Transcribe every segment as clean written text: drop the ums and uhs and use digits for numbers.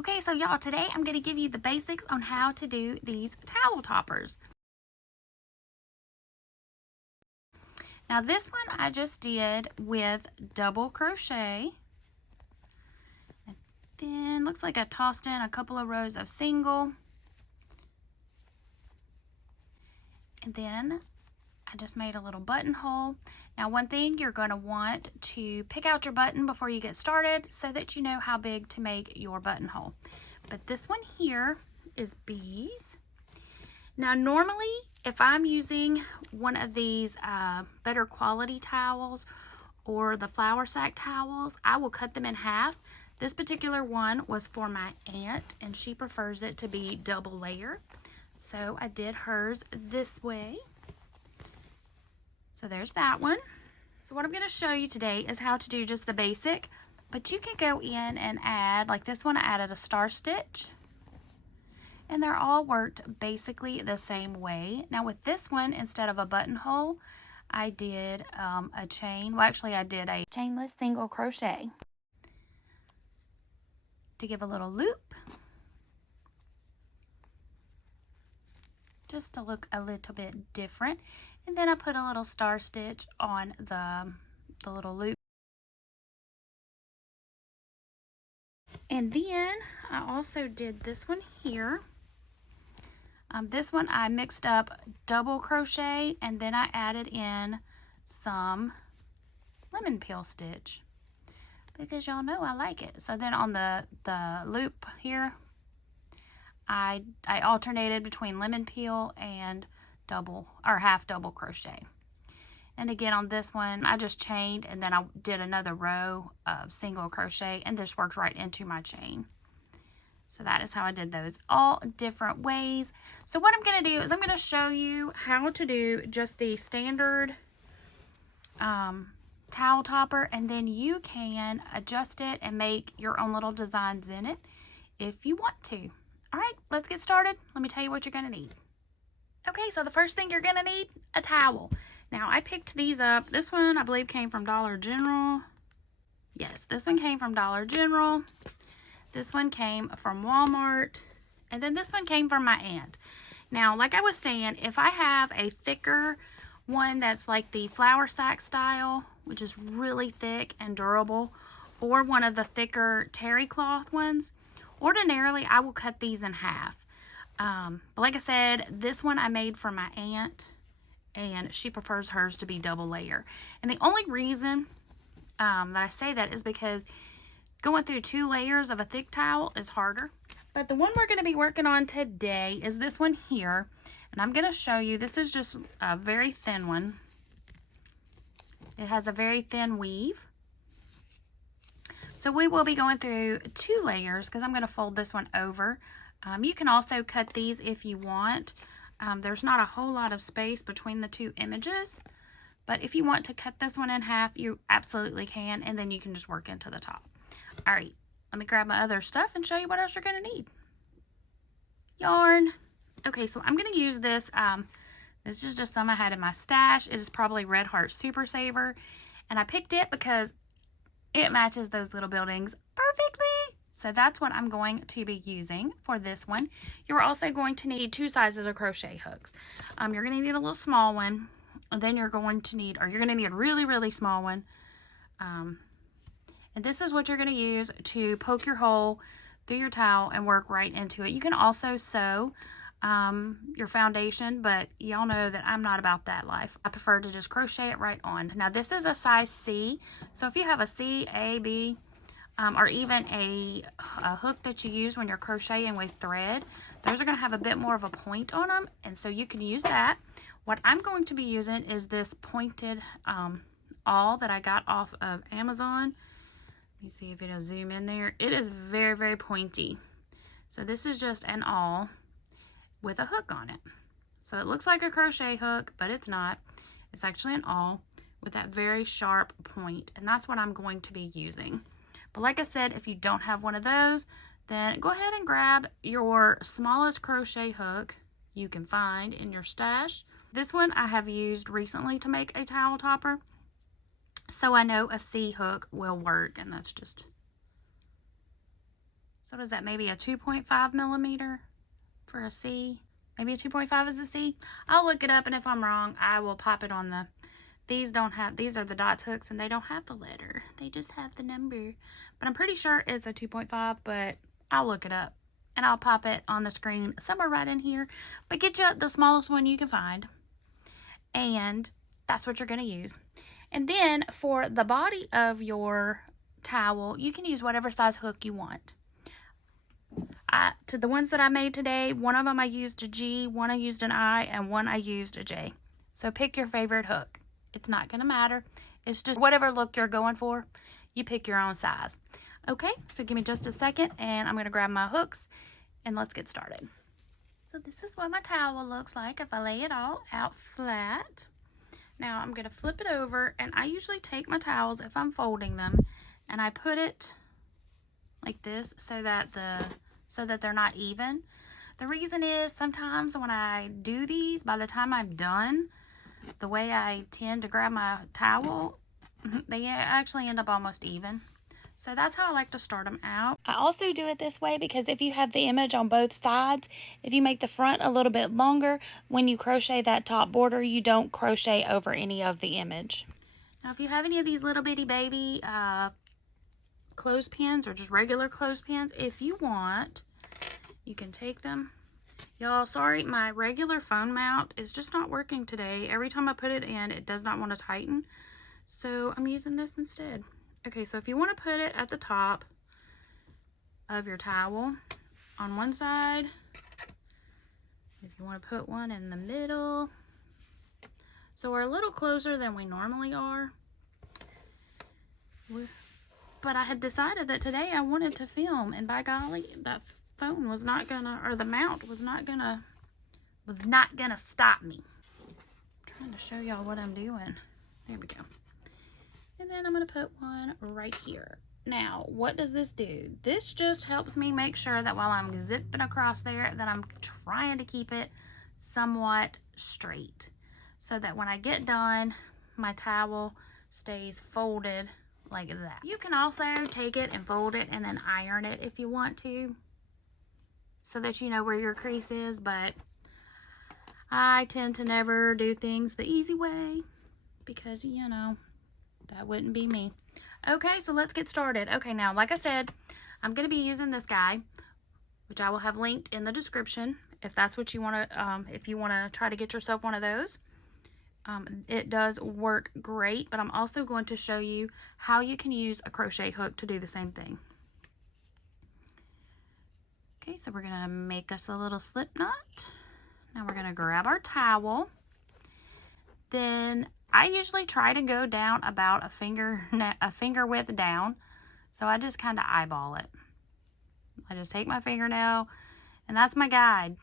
Okay, so y'all, today I'm going to give you the basics on how to do these towel toppers. Now this one I just did with double crochet. And then looks like I tossed in a couple of rows of single. And then I just made a little buttonhole. Now one thing, you're going to want to pick out your button before you get started so that you know how big to make your buttonhole. But this one here is bees. Now normally if I'm using one of these better quality towels or the flour sack towels, I will cut them in half. This particular one was for my aunt and she prefers it to be double layer. So I did hers this way. So there's that one. So what I'm going to show you today is how to do just the basic, but you can go in and add, like this one I added a star stitch. And they're all worked basically the same way. Now with this one, instead of a buttonhole, I did a chain. Well, actually I did a chainless single crochet to give a little loop, just to look a little bit different. And then I put a little star stitch on the little loop. And then I also did this one here. This one I mixed up double crochet and then I added in some lemon peel stitch because y'all know I like it. So then on the loop here, I alternated between lemon peel and double or half double crochet. And again on this one I just chained and then I did another row of single crochet and this worked right into my chain. So that is how I did those, all different ways. So what I'm going to do is I'm going to show you how to do just the standard towel topper, and then you can adjust it and make your own little designs in it if you want to. All right, let's get started. Let me tell you what you're going to need. Okay, so the first thing you're going to need, a towel. Now I picked these up. This one I believe came from Dollar General. Yes, this one came from Dollar General. This one came from Walmart, and then this one came from my aunt. Now, like I was saying, if I have a thicker one that's like the flour sack style, which is really thick and durable, or one of the thicker terry cloth ones, ordinarily I will cut these in half. But like I said, this one I made for my aunt, and she prefers hers to be double layer. And the only reason that I say that is because going through 2 layers of a thick towel is harder. But the one we're going to be working on today is this one here. And I'm going to show you, this is just a very thin one. It has a very thin weave. So we will be going through 2 layers because I'm going to fold this one over. You can also cut these if you want. There's not a whole lot of space between the 2 images. But if you want to cut this one in half, you absolutely can. And then you can just work into the top. All right, let me grab my other stuff and show you what else you're going to need. Yarn. Okay, so I'm going to use this. This is just some I had in my stash. It is probably Red Heart Super Saver. And I picked it because it matches those little buildings perfectly. So that's what I'm going to be using for this one. You're also going to need 2 sizes of crochet hooks. You're going to need a little small one. And then you're going to need a really, really small one. And this is what you're going to use to poke your hole through your towel and work right into it. You can also sew your foundation, but y'all know that I'm not about that life. I prefer to just crochet it right on. Now this is a size C, so if you have a C, A, B, or even a hook that you use when you're crocheting with thread, those are going to have a bit more of a point on them, and so you can use that. What I'm going to be using is this pointed awl that I got off of Amazon. You see if it'll zoom in there. It is very, very pointy. So this is just an awl with a hook on it. So it looks like a crochet hook, but it's not. It's actually an awl with that very sharp point, and that's what I'm going to be using. But like I said, if you don't have one of those, then go ahead and grab your smallest crochet hook you can find in your stash. This one I have used recently to make a towel topper. So I know a C hook will work, and that's just So what is that, maybe a 2.5 millimeter for a C? Maybe a 2.5 is a C? I'll look it up, and if I'm wrong, I will pop it on the... These are the dots hooks, and they don't have the letter. They just have the number. But I'm pretty sure it's a 2.5, but I'll look it up. And I'll pop it on the screen somewhere right in here. But get you the smallest one you can find. And that's what you're going to use. And then for the body of your towel, you can use whatever size hook you want. To the ones that I made today, one of them I used a G, one I used an I, and one I used a J. So pick your favorite hook. It's not going to matter. It's just whatever look you're going for, you pick your own size. Okay, so give me just a second, and I'm going to grab my hooks, and let's get started. So this is what my towel looks like if I lay it all out flat. Now I'm going to flip it over, and I usually take my towels if I'm folding them, and I put it like this so that they're not even. The reason is sometimes when I do these, by the time I'm done, the way I tend to grab my towel, they actually end up almost even. So that's how I like to start them out. I also do it this way because if you have the image on both sides, if you make the front a little bit longer, when you crochet that top border, you don't crochet over any of the image. Now if you have any of these little bitty baby clothespins or just regular clothespins, if you want, you can take them. Y'all, sorry, my regular phone mount is just not working today. Every time I put it in, it does not want to tighten. So I'm using this instead. Okay, so if you want to put it at the top of your towel on one side, if you want to put one in the middle, so we're a little closer than we normally are. But I had decided that today I wanted to film, and by golly, that phone was not gonna, or the mount was not gonna stop me. I'm trying to show y'all what I'm doing. There we go. And then I'm gonna put one right here. Now, what does this do? This just helps me make sure that while I'm zipping across there, that I'm trying to keep it somewhat straight, so that when I get done, my towel stays folded like that. You can also take it and fold it and then iron it if you want to, so that you know where your crease is, but I tend to never do things the easy way because, you know, that wouldn't be me. Okay, so let's get started. Okay, now, like I said, I'm going to be using this guy, which I will have linked in the description if that's what you want to, if you want to try to get yourself one of those. It does work great, but I'm also going to show you how you can use a crochet hook to do the same thing. Okay, so we're going to make us a little slip knot. Now we're going to grab our towel. Then I usually try to go down about a finger width down. So I just kind of eyeball it. I just take my fingernail, and that's my guide.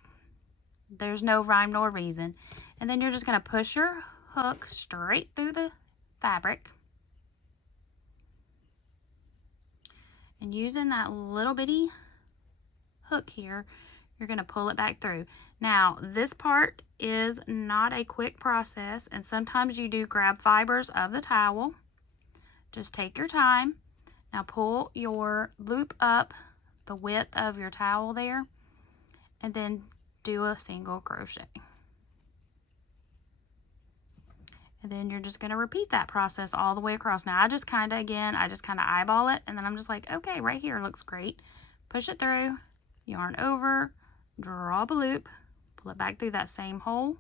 There's no rhyme nor reason. And then you're just going to push your hook straight through the fabric. And using that little bitty hook here, you're going to pull it back through. Now, this part is not a quick process, and sometimes you do grab fibers of the towel. Just take your time. Now pull your loop up the width of your towel there, and then do a single crochet. And then you're just going to repeat that process all the way across. Now I just kind of eyeball it, and then I'm just like, okay, right here looks great. Push it through, yarn over, draw up a loop, pull it back through that same hole.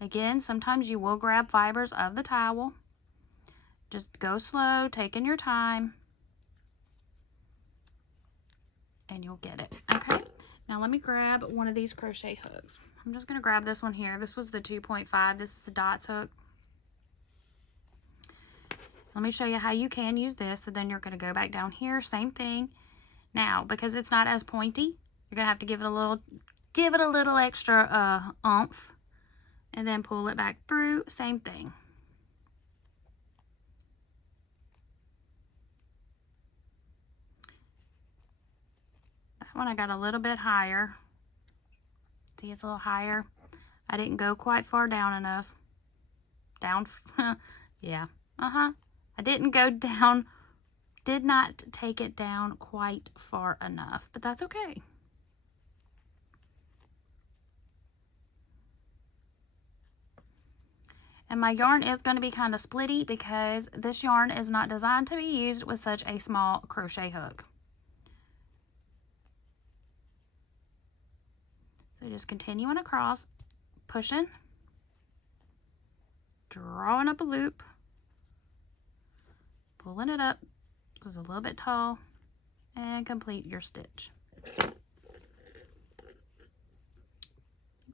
Again, sometimes you will grab fibers of the towel. Just go slow, taking your time, and you'll get it. Okay, now let me grab one of these crochet hooks. I'm just going to grab this one here. This was the 2.5. This is a dots hook. Let me show you how you can use this. So then you're going to go back down here, same thing. Now, because it's not as pointy, you're going to have to give it a little extra oomph, and then pull it back through, same thing. That one I got a little bit higher. See, it's a little higher. I didn't go quite far down enough. Yeah, I didn't go down did not take it down quite far enough, but that's okay. And my yarn is going to be kind of splitty because this yarn is not designed to be used with such a small crochet hook. So just continuing across, pushing, drawing up a loop, pulling it up, this is a little bit tall, and complete your stitch. Like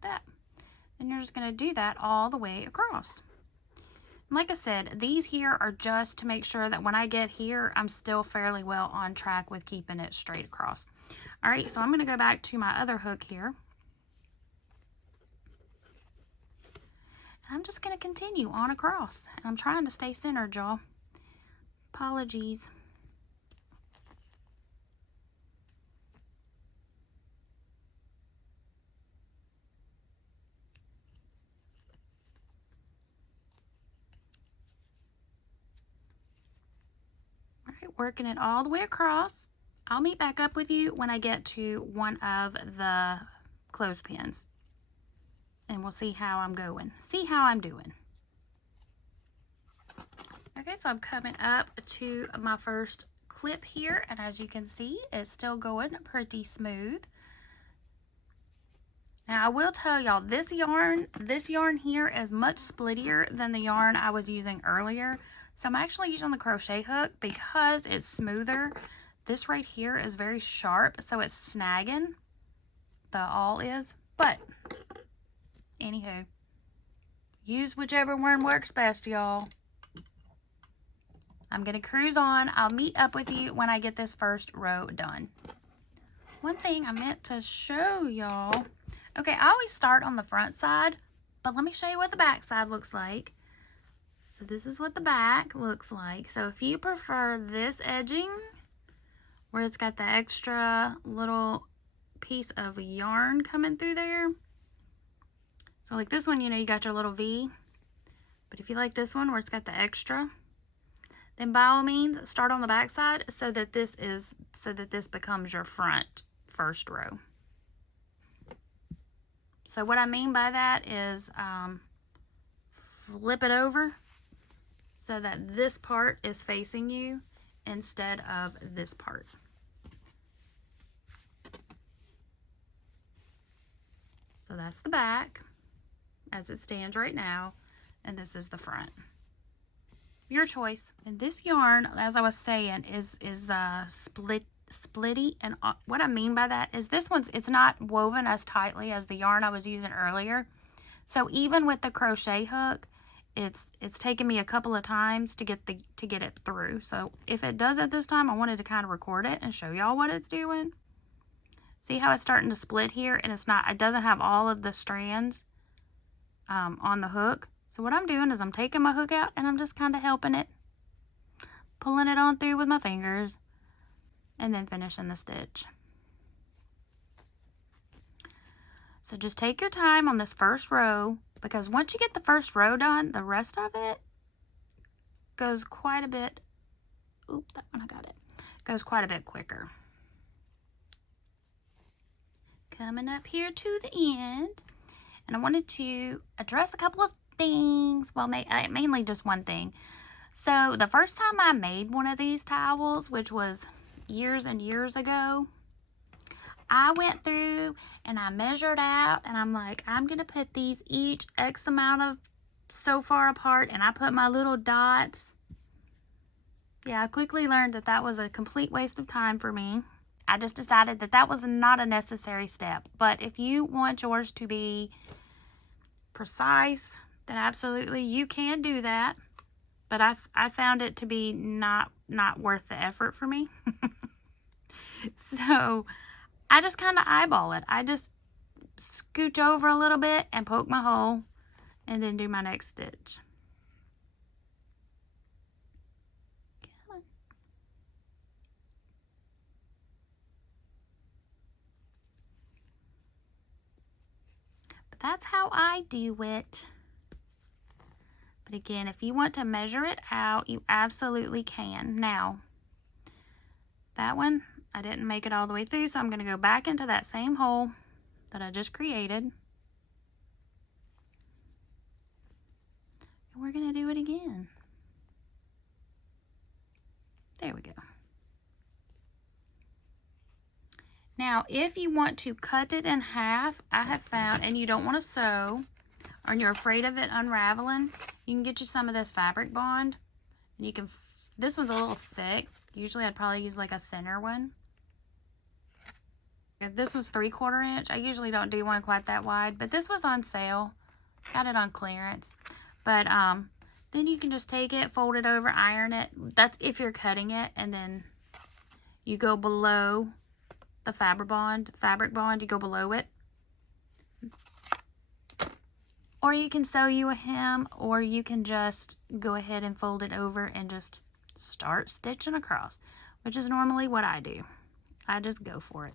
that. And you're just going to do that all the way across. Like I said, these here are just to make sure that when I get here, I'm still fairly well on track with keeping it straight across. All right, so I'm going to go back to my other hook here. I'm just going to continue on across. And I'm trying to stay centered, y'all. Apologies. All right, working it all the way across. I'll meet back up with you when I get to one of the clothespins. And we'll see how I'm going. See how I'm doing. Okay, so I'm coming up to my first clip here, and as you can see, it's still going pretty smooth. Now I will tell y'all, this yarn here is much splittier than the yarn I was using earlier. So I'm actually using the crochet hook because it's smoother. This right here is very sharp, so it's snagging. The awl is, but anywho, use whichever one works best, y'all. I'm going to cruise on. I'll meet up with you when I get this first row done. One thing I meant to show y'all. Okay, I always start on the front side, but let me show you what the back side looks like. So this is what the back looks like. So if you prefer this edging, where it's got the extra little piece of yarn coming through there. So like this one, you know, you got your little V. But if you like this one where it's got the extra, then by all means start on the back side so that this becomes your front first row. So what I mean by that is flip it over so that this part is facing you instead of this part. So that's the back as it stands right now, and this is the front. Your choice. And this yarn, as I was saying, is splitty, and what I mean by that is this one's, it's not woven as tightly as the yarn I was using earlier. So even with the crochet hook, it's taken me a couple of times to get it through. So if it does it this time, I wanted to kind of record it and show y'all what it's doing. See how it's starting to split here, and it doesn't have all of the strands on the hook. So what I'm doing is I'm taking my hook out and I'm just kind of helping it, pulling it on through with my fingers, and then finishing the stitch. So just take your time on this first row, because once you get the first row done, the rest of it goes quite a bit, oop, that one I got it, goes quite a bit quicker. Coming up here to the end, and I wanted to address a couple of things, well, mainly just one thing. So the first time I made one of these towels, which was years and years ago, I went through and I measured out, and I'm like, I'm gonna put these each X amount of so far apart, and I put my little dots. Yeah, I quickly learned that that was a complete waste of time for me. I just decided that that was not a necessary step. But if you want yours to be precise, then absolutely you can do that. But I found it to be not worth the effort for me. So I just kind of eyeball it. I just scooch over a little bit and poke my hole and then do my next stitch. But that's how I do it. But again, if you want to measure it out, you absolutely can. Now, That one, I didn't make it all the way through, so I'm going to go back into that same hole that I just created. And we're going to do it again. There we go. Now, if you want to cut it in half, I have found, and you don't want to sew, or you're afraid of it unraveling, you can get you some of this fabric bond. And you can, this one's a little thick. Usually I'd probably use like a thinner one. If this was 3/4 inch, I usually don't do one quite that wide, but this was on sale. Got it on clearance. But then you can just take it, fold it over, iron it. That's if you're cutting it, and then you go below the fabric bond, you go below it. Or you can sew you a hem, or you can just go ahead and fold it over and just start stitching across, which is normally what I do. I just go for it.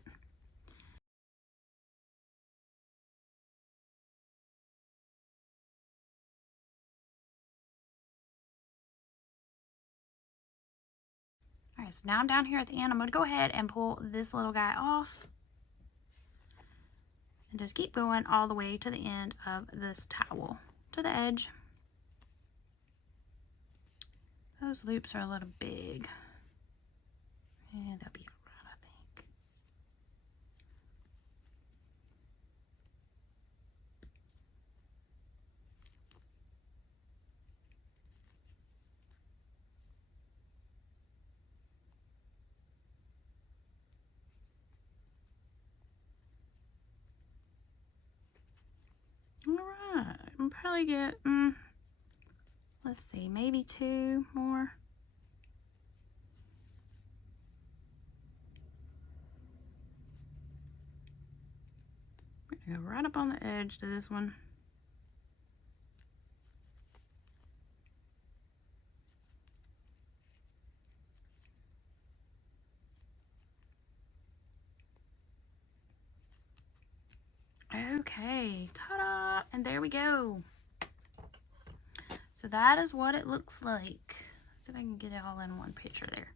All right, so now I'm down here at the end. I'm going to go ahead and pull this little guy off. And just keep going all the way to the end of this towel, to the edge. Those loops are a little big. Yeah, that'll be all right, I think. Alright, I'll probably get, let's see, maybe 2 more. Go right up on the edge to this one. Okay, ta-da! And there we go. So that is what it looks like. Let's see if I can get it all in one picture there.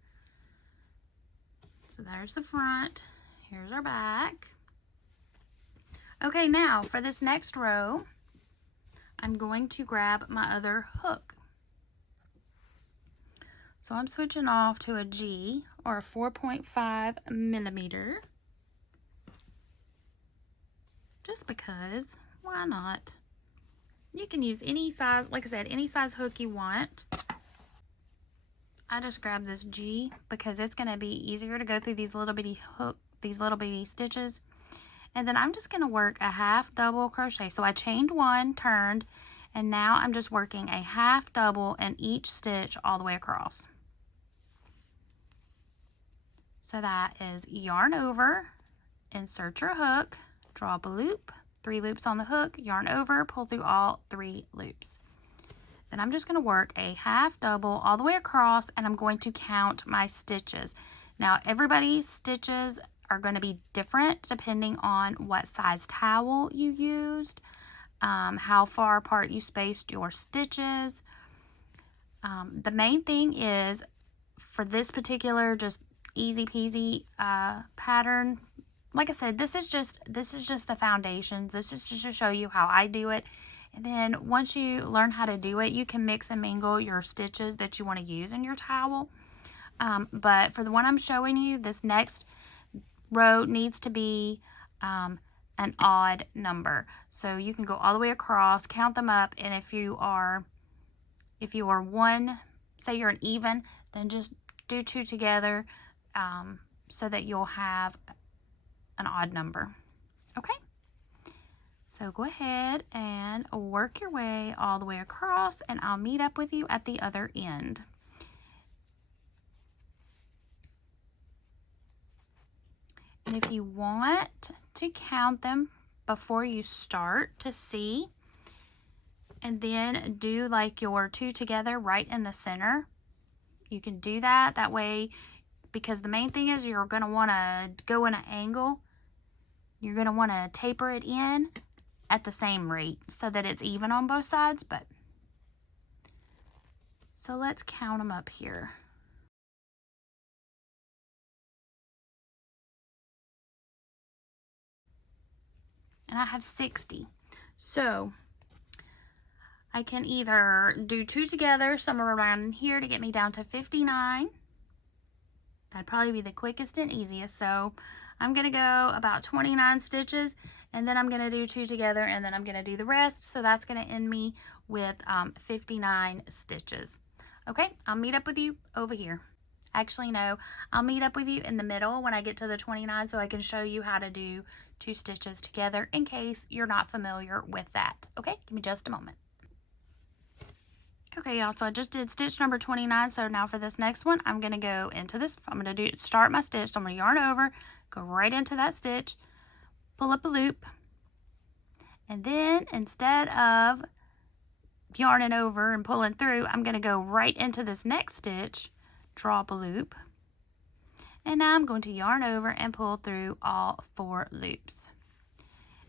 So there's the front. Here's our back. Okay, now for this next row, I'm going to grab my other hook. So I'm switching off to a G, or a 4.5 millimeter. Just because, why not? You can use any size, like I said, any size hook you want. I just grabbed this G because it's going to be easier to go through these little bitty stitches. And then I'm just going to work a half double crochet. So I chained one, turned, and now I'm just working a half double in each stitch all the way across. So that is yarn over, insert your hook, draw up a loop, 3 loops on the hook, yarn over, pull through all 3 loops. Then I'm just going to work a half double all the way across, and I'm going to count my stitches. Now everybody's stitches are going to be different depending on what size towel you used, how far apart you spaced your stitches. The main thing is, for this particular just easy peasy pattern, like I said, this is just the foundations. This is just to show you how I do it. And then once you learn how to do it, you can mix and mingle your stitches that you want to use in your towel. But for the one I'm showing you, this next row needs to be an odd number. So you can go all the way across, count them up, and if you are one, say you're an even, then just do 2 together so that you'll have an odd number. Okay? So go ahead and work your way all the way across, and I'll meet up with you at the other end. And if you want to count them before you start to see, and then do like your 2 together right in the center, you can do that. That way, because the main thing is you're going to want to go in an angle. You're going to want to taper it in at the same rate so that it's even on both sides. But so let's count them up here. and I have 60. So I can either do 2 together somewhere around in here to get me down to 59. That'd probably be the quickest and easiest. So I'm going to go about 29 stitches, and then I'm going to do 2 together, and then I'm going to do the rest. So that's going to end me with 59 stitches. Okay, I'll meet up with you over here. Actually, no, I'll meet up with you in the middle when I get to the 29 so I can show you how to do 2 stitches together in case you're not familiar with that. Okay, give me just a moment. Okay, y'all, so I just did stitch number 29. So now for this next one, I'm going to go into this. I'm going to start my stitch. So I'm going to yarn over, go right into that stitch, pull up a loop, and then instead of yarning over and pulling through, I'm going to go right into this next stitch, draw up a loop, and now I'm going to yarn over and pull through all 4 loops.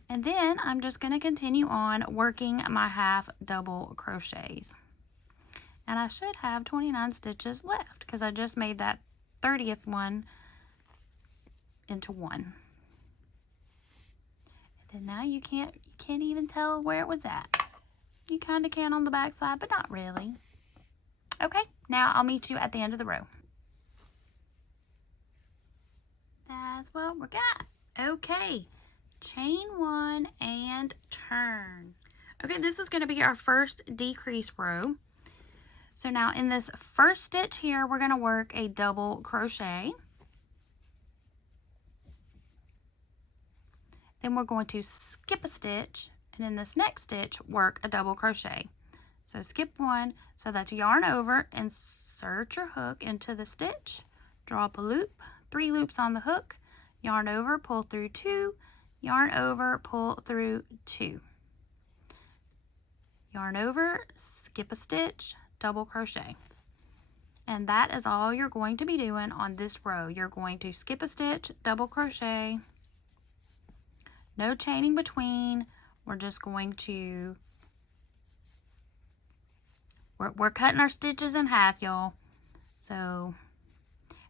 And then I'm just going to continue on working my half double crochets. And I should have 29 stitches left because I just made that 30th one into 1. And then now you can't even tell where it was at. You kind of can on the back side, but not really. Okay, now I'll meet you at the end of the row. That's what we got. Okay, chain 1 and turn. Okay, this is going to be our first decrease row. So now in this first stitch here, we're going to work a double crochet. Then we're going to skip a stitch, and in this next stitch, work a double crochet. So skip 1, so that's yarn over, insert your hook into the stitch, draw up a loop, 3 loops on the hook, yarn over, pull through 2, yarn over, pull through 2. Yarn over, skip a stitch, double crochet. And that is all you're going to be doing on this row. You're going to skip a stitch, double crochet, no chaining between. We're just going to, we're cutting our stitches in half, y'all. So,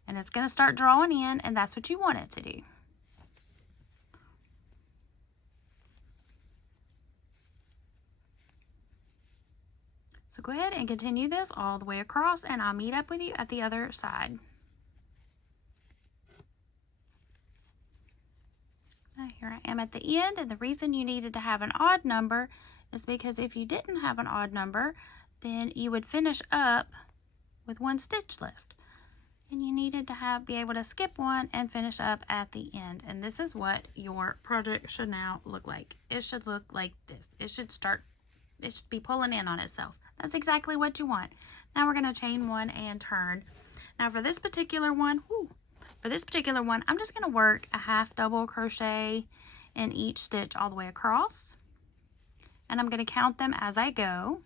and it's going to start drawing in, and that's what you want it to do. So go ahead and continue this all the way across, and I'll meet up with you at the other side. Now here I am at the end, and the reason you needed to have an odd number is because if you didn't have an odd number, then you would finish up with 1 stitch left. And you needed to be able to skip 1 and finish up at the end. And this is what your project should now look like. It should look like this. It should be pulling in on itself. That's exactly what you want. Now we're going to chain 1 and turn. Now for this particular one, I'm just going to work a half double crochet in each stitch all the way across. And I'm going to count them as I go.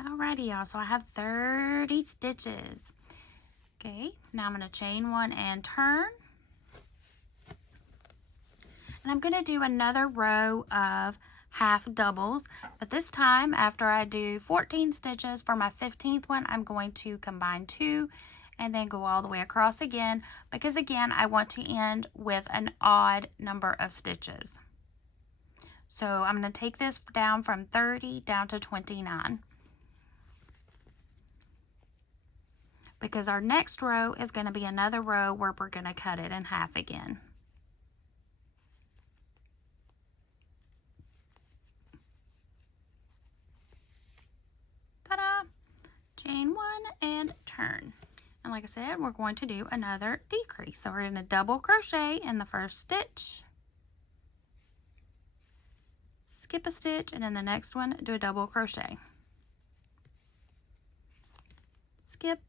Alrighty, y'all, so I have 30 stitches. Okay, so now I'm going to chain 1 and turn. And I'm going to do another row of half doubles, but this time after I do 14 stitches for my 15th one, I'm going to combine 2 and then go all the way across again, because again I want to end with an odd number of stitches. So I'm going to take this down from 30 down to 29, because our next row is going to be another row where we're going to cut it in half again. Chain 1 and turn. And like I said, we're going to do another decrease. So we're going to double crochet in the first stitch, skip a stitch, and in the next one do a double crochet, skip,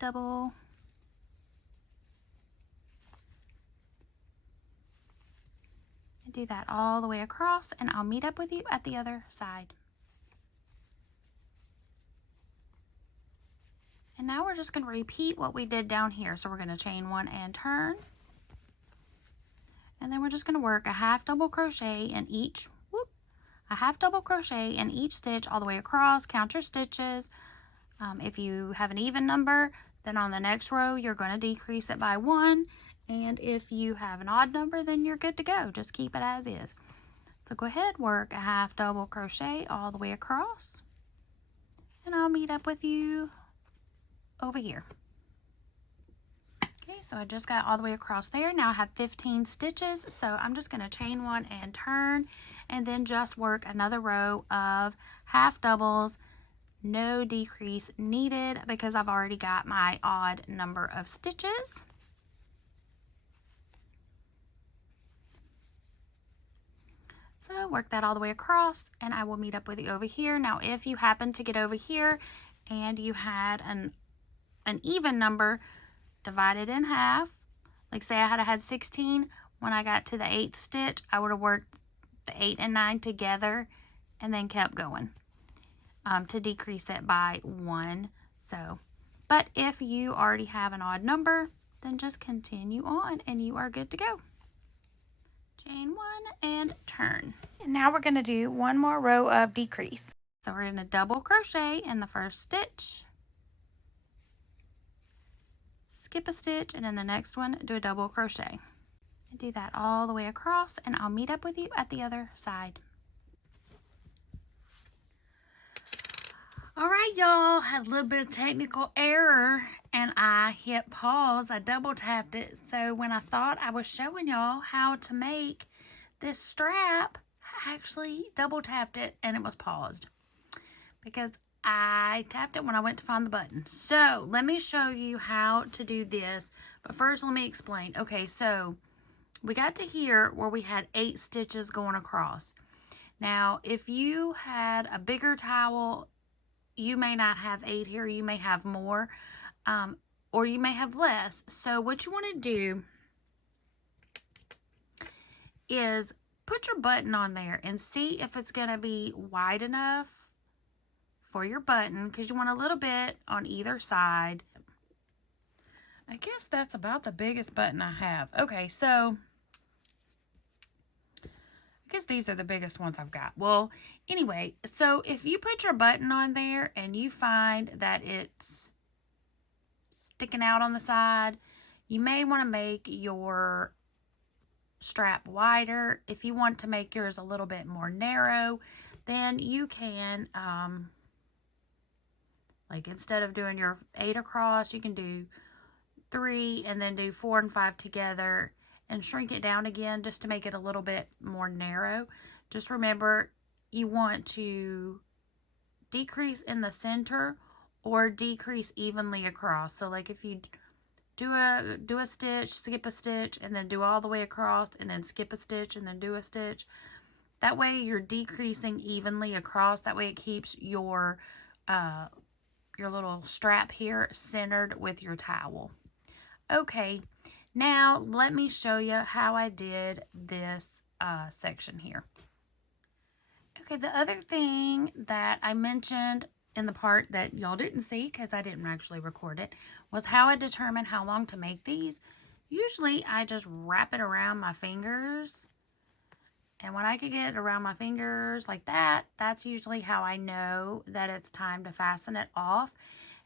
double, and do that all the way across, and I'll meet up with you at the other side. And now we're just going to repeat what we did down here. So we're going to chain 1 and turn. And then we're just going to work a half double crochet in each, stitch all the way across. Count your stitches. If you have an even number, Then on the next row, you're going to decrease it by 1. And if you have an odd number, then you're good to go. Just keep it as is. So go ahead, work a half double crochet all the way across. And I'll meet up with you over here. Okay, so I just got all the way across there. Now I have 15 stitches, so I'm just going to chain 1 and turn, and then just work another row of half doubles. No decrease needed because I've already got my odd number of stitches. So work that all the way across, and I will meet up with you over here. Now if you happen to get over here and you had an even number, divide it in half. Like say I had 16, when I got to the 8th stitch, I would have worked the 8 and 9 together and then kept going to decrease it by 1. So, but if you already have an odd number, then just continue on and you are good to go. Chain 1 and turn. And now we're going to do one more row of decrease. So we're going to double crochet in the first stitch, skip a stitch, and in the next one do a double crochet. And do that all the way across, and I'll meet up with you at the other side. All right, y'all, had a little bit of technical error and I hit pause. I double tapped it. So when I thought I was showing y'all how to make this strap, I actually double tapped it and it was paused because I tapped it when I went to find the button. So let me show you how to do this. But first, let me explain. Okay, so we got to here where we had 8 stitches going across. Now, if you had a bigger towel, you may not have 8 here. You may have more, or you may have less. So what you want to do is put your button on there and see if it's going to be wide enough for your button, because you want a little bit on either side. I guess that's about the biggest button I have. Okay, so I guess these are the biggest ones I've got. Well, anyway, so if you put your button on there and you find that it's sticking out on the side, you may want to make your strap wider. If you want to make yours a little bit more narrow, then you can, like instead of doing your 8 across, you can do 3 and then do 4 and 5 together and shrink it down again just to make it a little bit more narrow. Just remember, you want to decrease in the center or decrease evenly across. So like if you do a stitch, skip a stitch, and then do all the way across, and then skip a stitch, and then do a stitch. That way you're decreasing evenly across. That way it keeps your little strap here centered with your towel. Okay. Now, let me show you how I did this section here. Okay, the other thing that I mentioned in the part that y'all didn't see, because I didn't actually record it, was how I determine how long to make these. Usually, I just wrap it around my fingers. And when I could get it around my fingers like that, that's usually how I know that it's time to fasten it off.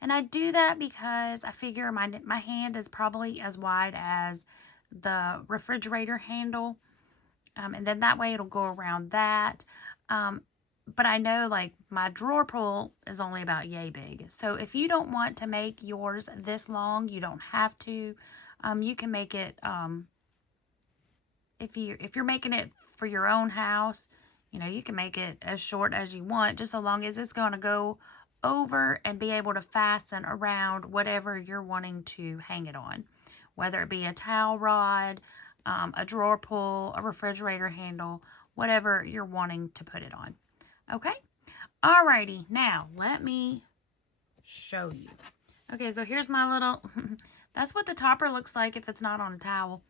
And I do that because I figure my hand is probably as wide as the refrigerator handle. And then that way it'll go around that. But I know like my drawer pull is only about yay big. So if you don't want to make yours this long, you don't have to. You can make it, if you're making it for your own house, you know, you can make it as short as you want, just so long as it's going to go over and be able to fasten around whatever you're wanting to hang it on, whether it be a towel rod, a drawer pull, a refrigerator handle, whatever you're wanting to put it on. Okay, alrighty, now let me show you. Okay, so here's my little that's what the topper looks like if it's not on a towel.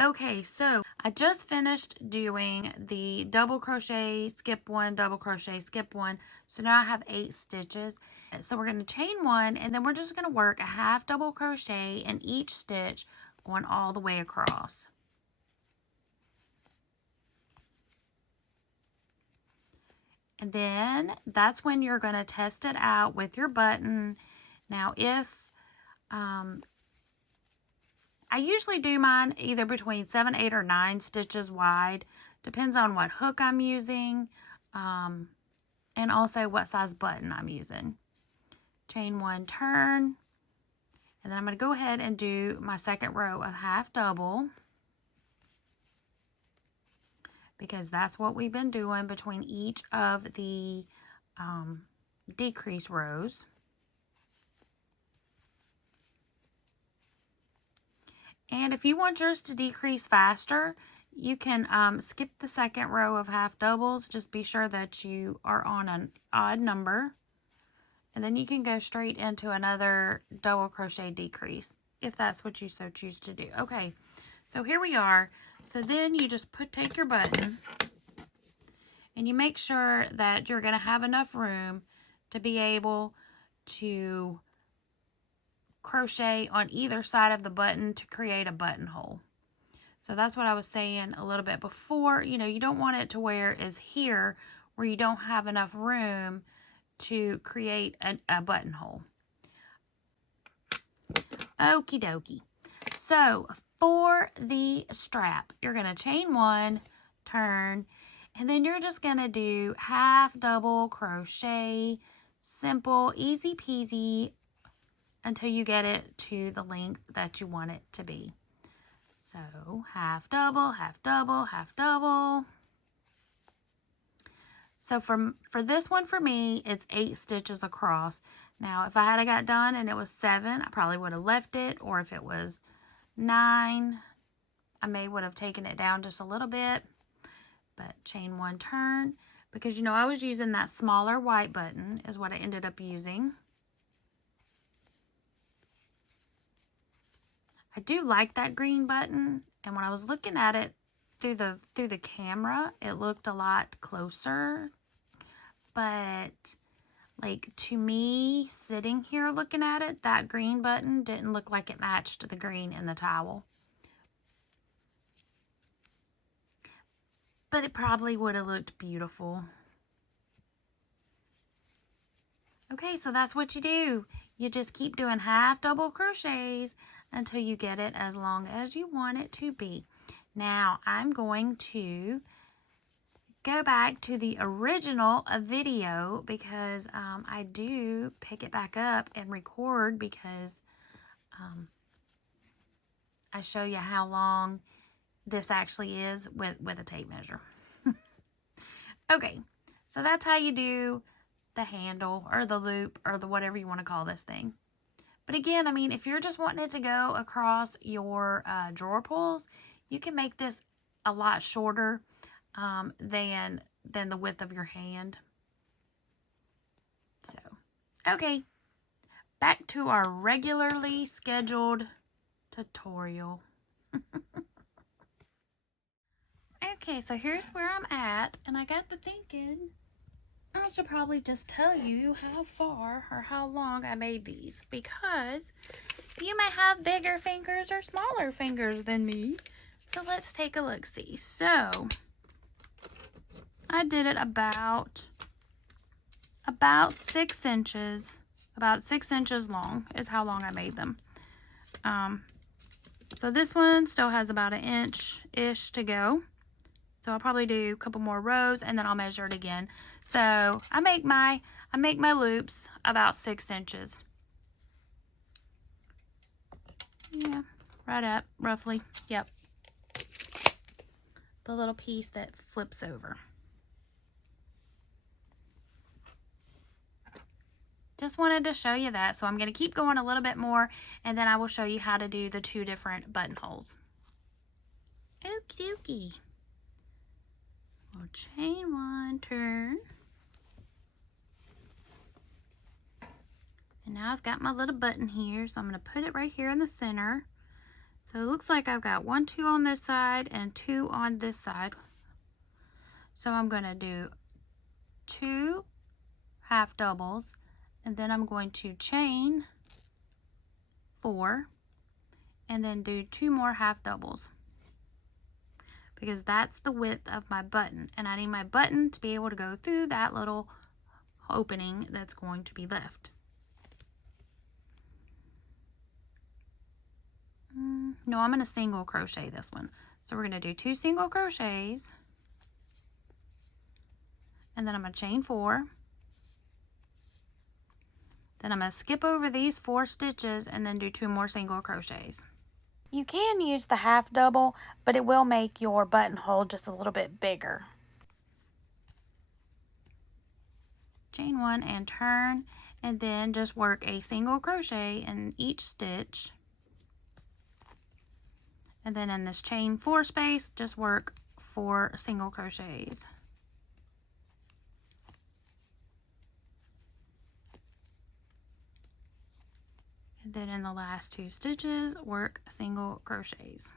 Okay, so I just finished doing the double crochet, skip 1, double crochet, skip 1. So now I have 8 stitches. So we're going to chain 1, and then we're just going to work a half double crochet in each stitch going all the way across. And then that's when you're going to test it out with your button. Now if I usually do mine either between 7, 8, or 9 stitches wide. Depends on what hook I'm using, and also what size button I'm using. Chain 1, turn, and then I'm going to go ahead and do my second row of half double, because that's what we've been doing between each of the decrease rows. And if you want yours to decrease faster, you can skip the second row of half doubles. Just be sure that you are on an odd number. And then you can go straight into another double crochet decrease if that's what you so choose to do. Okay, so here we are. So then you just take your button and you make sure that you're going to have enough room to be able to crochet on either side of the button to create a buttonhole. So that's what I was saying a little bit before. You know, you don't want it to where is here where you don't have enough room to create a buttonhole. Okie dokie. So for the strap, you're going to chain 1, turn, and then you're just going to do half double crochet, simple, easy peasy, until you get it to the length that you want it to be. So half double, half double, half double. So for this one, for me, it's 8 stitches across. Now, if I had got done and it was 7, I probably would have left it. Or if it was 9, I would have taken it down just a little bit. But chain 1, turn. Because, you know, I was using that smaller white button is what I ended up using. I do like that green button, and when I was looking at it through the camera, it looked a lot closer. But like to me, sitting here looking at it, that green button didn't look like it matched the green in the towel. But it probably would have looked beautiful. Okay, so that's what you do. You just keep doing half double crochets until you get it as long as you want it to be. Now, I'm going to go back to the original video because I do pick it back up and record because I show you how long this actually is with a tape measure. Okay, so that's how you do the handle or the loop or the whatever you want to call this thing. But again, I mean, if you're just wanting it to go across your drawer pulls, you can make this a lot shorter than the width of your hand. So, okay, back to our regularly scheduled tutorial. Okay, so here's where I'm at, and I got to thinking I should probably just tell you how far or how long I made these, because you may have bigger fingers or smaller fingers than me. So let's take a look-see. So I did it about 6 inches. About 6 inches long is how long I made them. So this one still has about 1 inch-ish to go. So I'll probably do a couple more rows and then I'll measure it again. So I make my loops about 6 inches. Yeah, right up, roughly. Yep. The little piece that flips over. Just wanted to show you that. So I'm going to keep going a little bit more and then I will show you how to do the 2 different buttonholes. Okie dokie. We'll chain 1, turn. And now I've got my little button here, so I'm going to put it right here in the center. So it looks like I've got 1, 2 on this side and 2 on this side. So I'm going to do 2 half doubles, and then I'm going to chain 4, and then do 2 more half doubles. Because that's the width of my button, and I need my button to be able to go through that little opening that's going to be left. No, I'm going to single crochet this one. So we're going to do 2 single crochets, and then I'm going to chain 4. Then I'm going to skip over these 4 stitches and then do 2 more single crochets. You can use the half double, but it will make your buttonhole just a little bit bigger. Chain 1 and turn, and then just work a single crochet in each stitch. And then in this chain 4 space, just work 4 single crochets. And then in the last 2 stitches, work single crochets.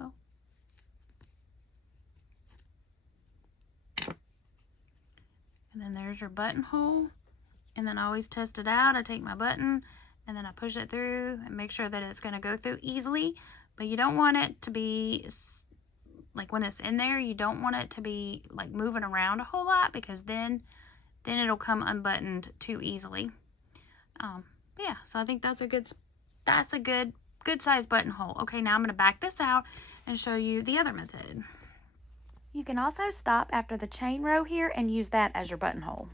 Oh. And then there's your buttonhole. And then I always test it out. I take my button and then I push it through and make sure that it's going to go through easily. But you don't want it to be, like when it's in there, you don't want it to be like moving around a whole lot, because then it'll come unbuttoned too easily. But yeah, so I think that's a good size buttonhole. Okay, now I'm going to back this out and show you the other method. You can also stop after the chain row here and use that as your buttonhole.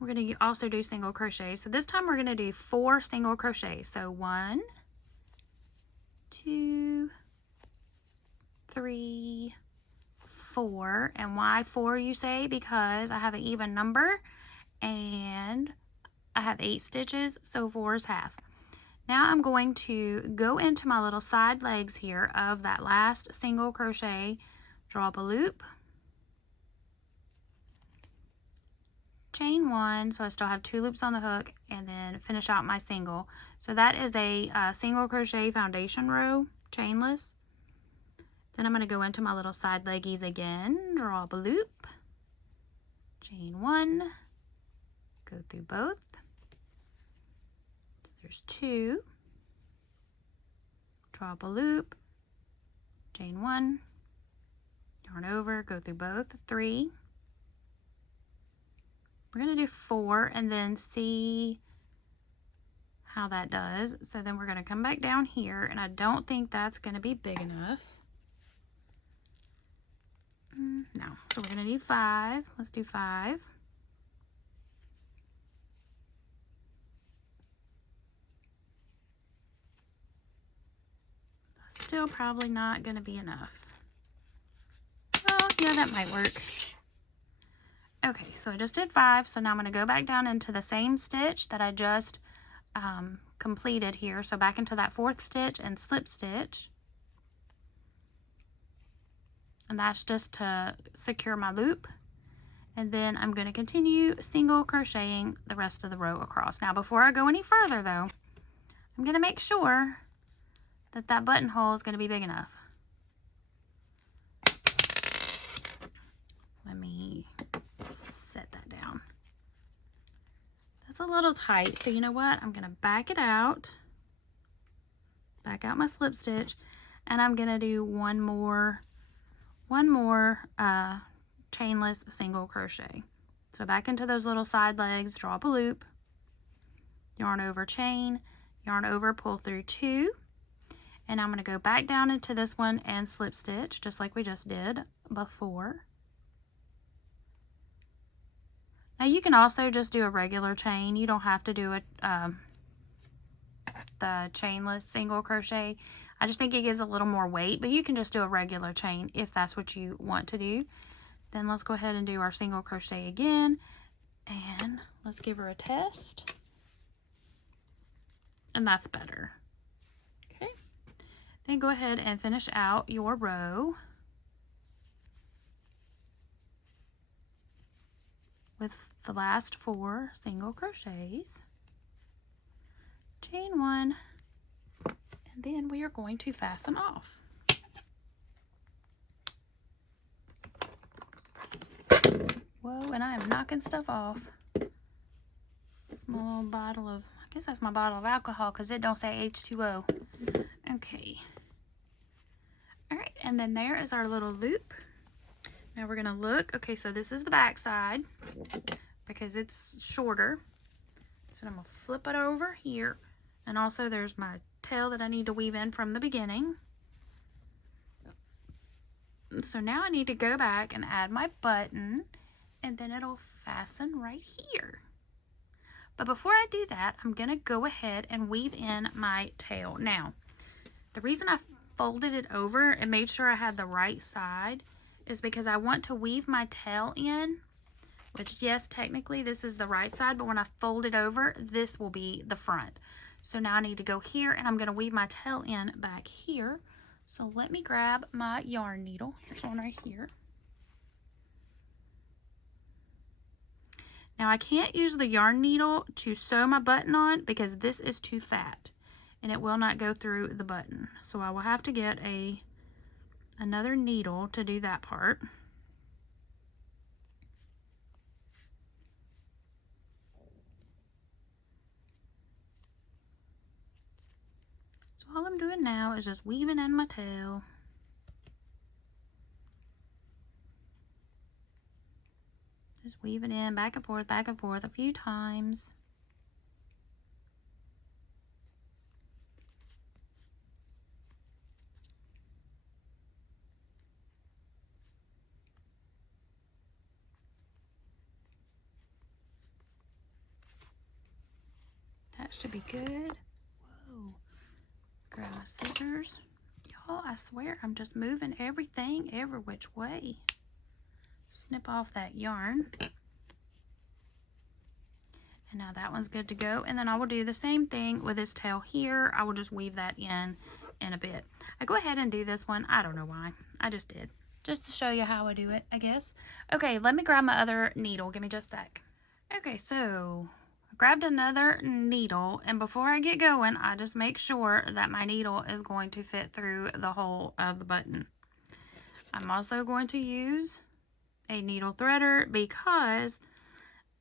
We're going to also do single crochets. So this time we're going to do 4 single crochets. So 1, 2, 3, 4. And why 4, you say? Because I have an even number and I have 8 stitches, so 4 is half. Now I'm going to go into my little side legs here of that last single crochet, draw up a loop, chain 1, so I still have 2 loops on the hook, and then finish out my single. So that is a single crochet foundation row, chainless. Then I'm going to go into my little side leggies again, draw up a loop, chain 1, go through both. There's 2, draw up a loop, chain 1, yarn over, go through both, 3. We're going to do 4 and then see how that does. So then we're going to come back down here, and I don't think that's going to be big enough. No. So we're going to do 5. Let's do 5. Still probably not going to be enough. Well, yeah, that might work. Okay, so I just did 5, so now I'm going to go back down into the same stitch that I just completed here. So back into that 4th stitch and slip stitch. And that's just to secure my loop. And then I'm going to continue single crocheting the rest of the row across. Now before I go any further though, I'm going to make sure that that buttonhole is going to be big enough. Let me set that down. That's a little tight, so you know what? I'm going to back it out. Back out my slip stitch, and I'm going to do one more chainless single crochet. So back into those little side legs, draw up a loop, yarn over, chain, yarn over, pull through 2, and I'm going to go back down into this one and slip stitch just like we just did before. Now you can also just do a regular chain. You don't have to do it the chainless single crochet. I just think it gives a little more weight, but you can just do a regular chain if that's what you want to do. Then let's go ahead and do our single crochet again, and let's give her a test. And that's better. Okay. Then go ahead and finish out your row with the last 4 single crochets. Chain 1, and then we are going to fasten off. Whoa, and I am knocking stuff off. It's my little bottle of, I guess that's my bottle of alcohol because it don't say H2O. Okay. All right, and then there is our little loop. Now we're gonna look. Okay, so this is the back side because it's shorter. So I'm gonna flip it over here. And also there's my tail that I need to weave in from the beginning. So now I need to go back and add my button, and then it'll fasten right here. But before I do that, I'm gonna go ahead and weave in my tail. Now, the reason I folded it over and made sure I had the right side is because I want to weave my tail in, which yes, technically this is the right side, but when I fold it over, this will be the front. So now I need to go here, and I'm gonna weave my tail in back here. So let me grab my yarn needle. Here's one right here. Now I can't use the yarn needle to sew my button on because this is too fat and it will not go through the button. So I will have to get another needle to do that part. So all I'm doing now is just weaving in my tail. Just weave it in back and forth a few times. That should be good. Whoa. Grab my scissors. Y'all, I swear I'm just moving everything every which way. Snip off that yarn. And now that one's good to go. And then I will do the same thing with this tail here. I will just weave that in a bit. I go ahead and do this one. I don't know why. I just did. Just to show you how I do it, I guess. Okay, let me grab my other needle. Give me just a sec. Okay, so I grabbed another needle. And before I get going, I just make sure that my needle is going to fit through the hole of the button. I'm also going to use a needle threader because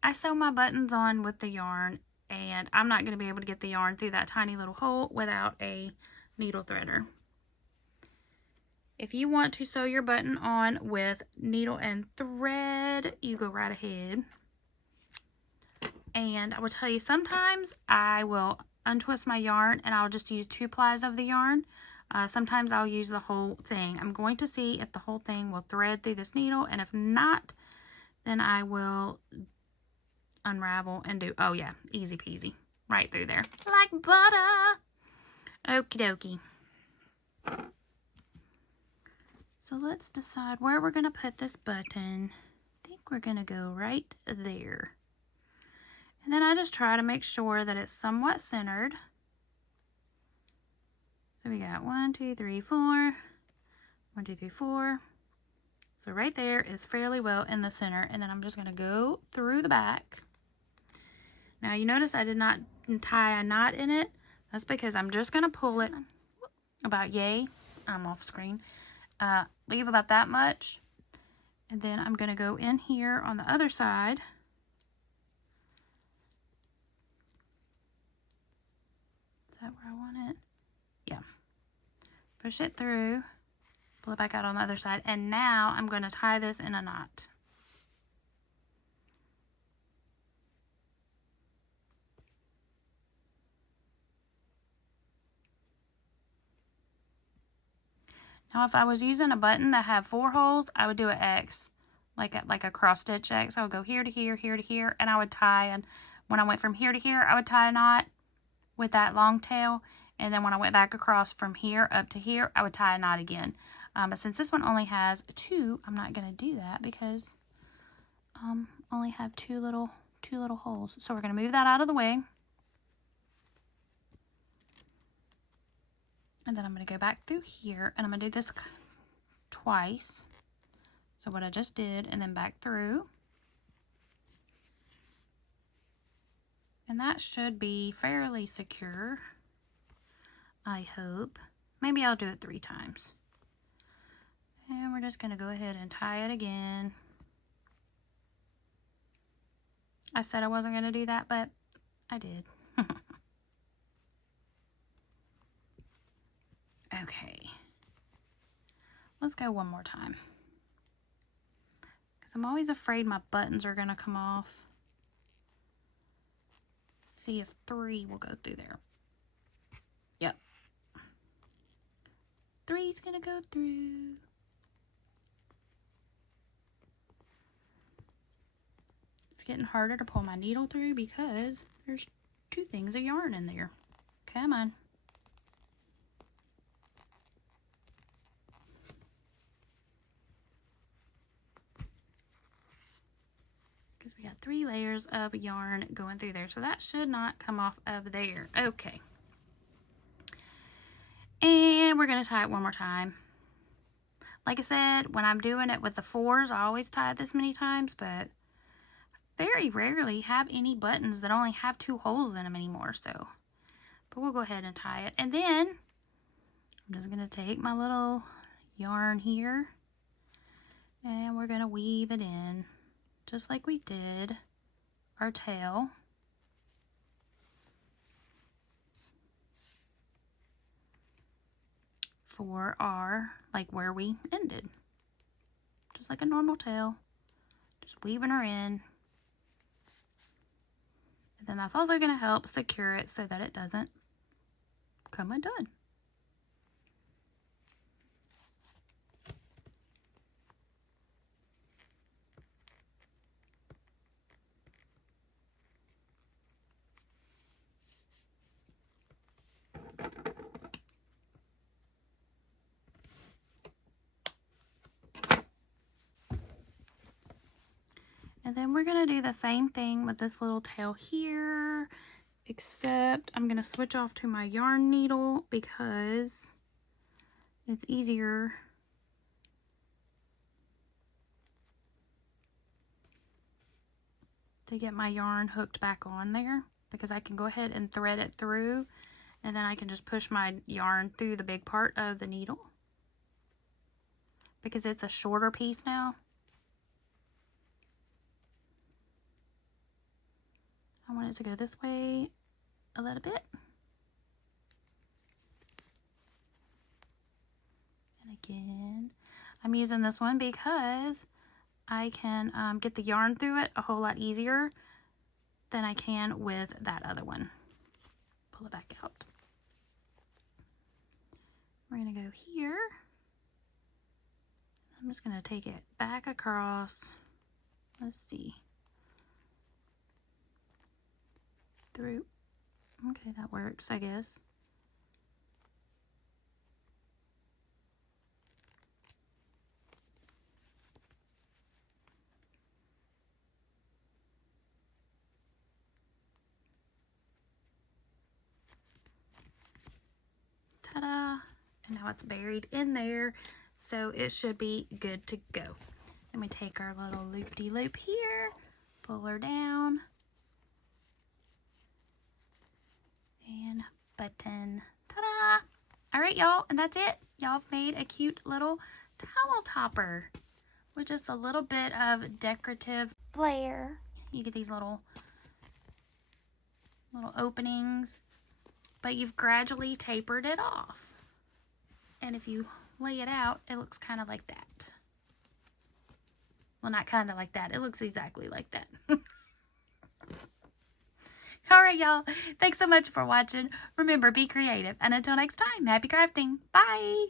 I sew my buttons on with the yarn, and I'm not going to be able to get the yarn through that tiny little hole without a needle threader. If you want to sew your button on with needle and thread, you go right ahead. And I will tell you, sometimes I will untwist my yarn and I'll just use 2 plies of the yarn. Sometimes I'll use the whole thing. I'm going to see if the whole thing will thread through this needle, and if not, then I will unravel and do, oh yeah, easy peasy, right through there like butter. Okie dokie. So let's decide where we're gonna put this button. I think we're gonna go right there, and then I just try to make sure that it's somewhat centered. So we got 1 2 3 4, 1 2 3 4. So right there is fairly well in the center, and then I'm just gonna go through the back. Now you notice I did not tie a knot in it. That's because I'm just going to pull it about, yay, I'm off screen. Leave about that much. And then I'm going to go in here on the other side. Is that where I want it? Yeah. Push it through. Pull it back out on the other side. And now I'm going to tie this in a knot. Now, if I was using a button that had 4 holes, I would do an X, like a cross stitch X. I would go here to here, here to here, and I would tie. And when I went from here to here, I would tie a knot with that long tail. And then when I went back across from here up to here, I would tie a knot again. But since this one only has 2, I'm not going to do that because only have two little holes. So we're going to move that out of the way. And then I'm going to go back through here, and I'm going to do this twice. So what I just did, and then back through. And that should be fairly secure, I hope. Maybe I'll do it 3 times. And we're just going to go ahead and tie it again. I said I wasn't going to do that, but I did. Okay, let's go one more time. because I'm always afraid my buttons are going to come off. See if 3 will go through there. Yep. 3's going to go through. It's getting harder to pull my needle through because there's 2 things of yarn in there. Come on. Because we got 3 layers of yarn going through there. So that should not come off of there. Okay. And we're going to tie it one more time. Like I said, when I'm doing it with the 4s, I always tie it this many times, but very rarely have any buttons that only have 2 holes in them anymore. So, but we'll go ahead and tie it. And then I'm just going to take my little yarn here and we're going to weave it in just like we did our tail. For our, like where we ended. Just like a normal tail. Just weaving her in. And then that's also going to help secure it so that it doesn't come undone. And then we're going to do the same thing with this little tail here, except I'm going to switch off to my yarn needle because it's easier to get my yarn hooked back on there, because I can go ahead and thread it through and then I can just push my yarn through the big part of the needle because it's a shorter piece now. I want it to go this way a little bit. And again, I'm using this one because I can get the yarn through it a whole lot easier than I can with that other one. Pull it back out. We're going to go here. I'm just going to take it back across. Let's see. Through. Okay, that works, I guess. Ta-da! And now it's buried in there, so it should be good to go. Then we take our little loop-de-loop here, pull her down, and button. Ta-da! All right, y'all, and that's it. Y'all have made a cute little towel topper with just a little bit of decorative flair. You get these little openings, but you've gradually tapered it off. And if you lay it out, it looks kind of like that. Well, not kind of like that. It looks exactly like that. All right, y'all. Thanks so much for watching. Remember, be creative. And until next time, happy crafting. Bye.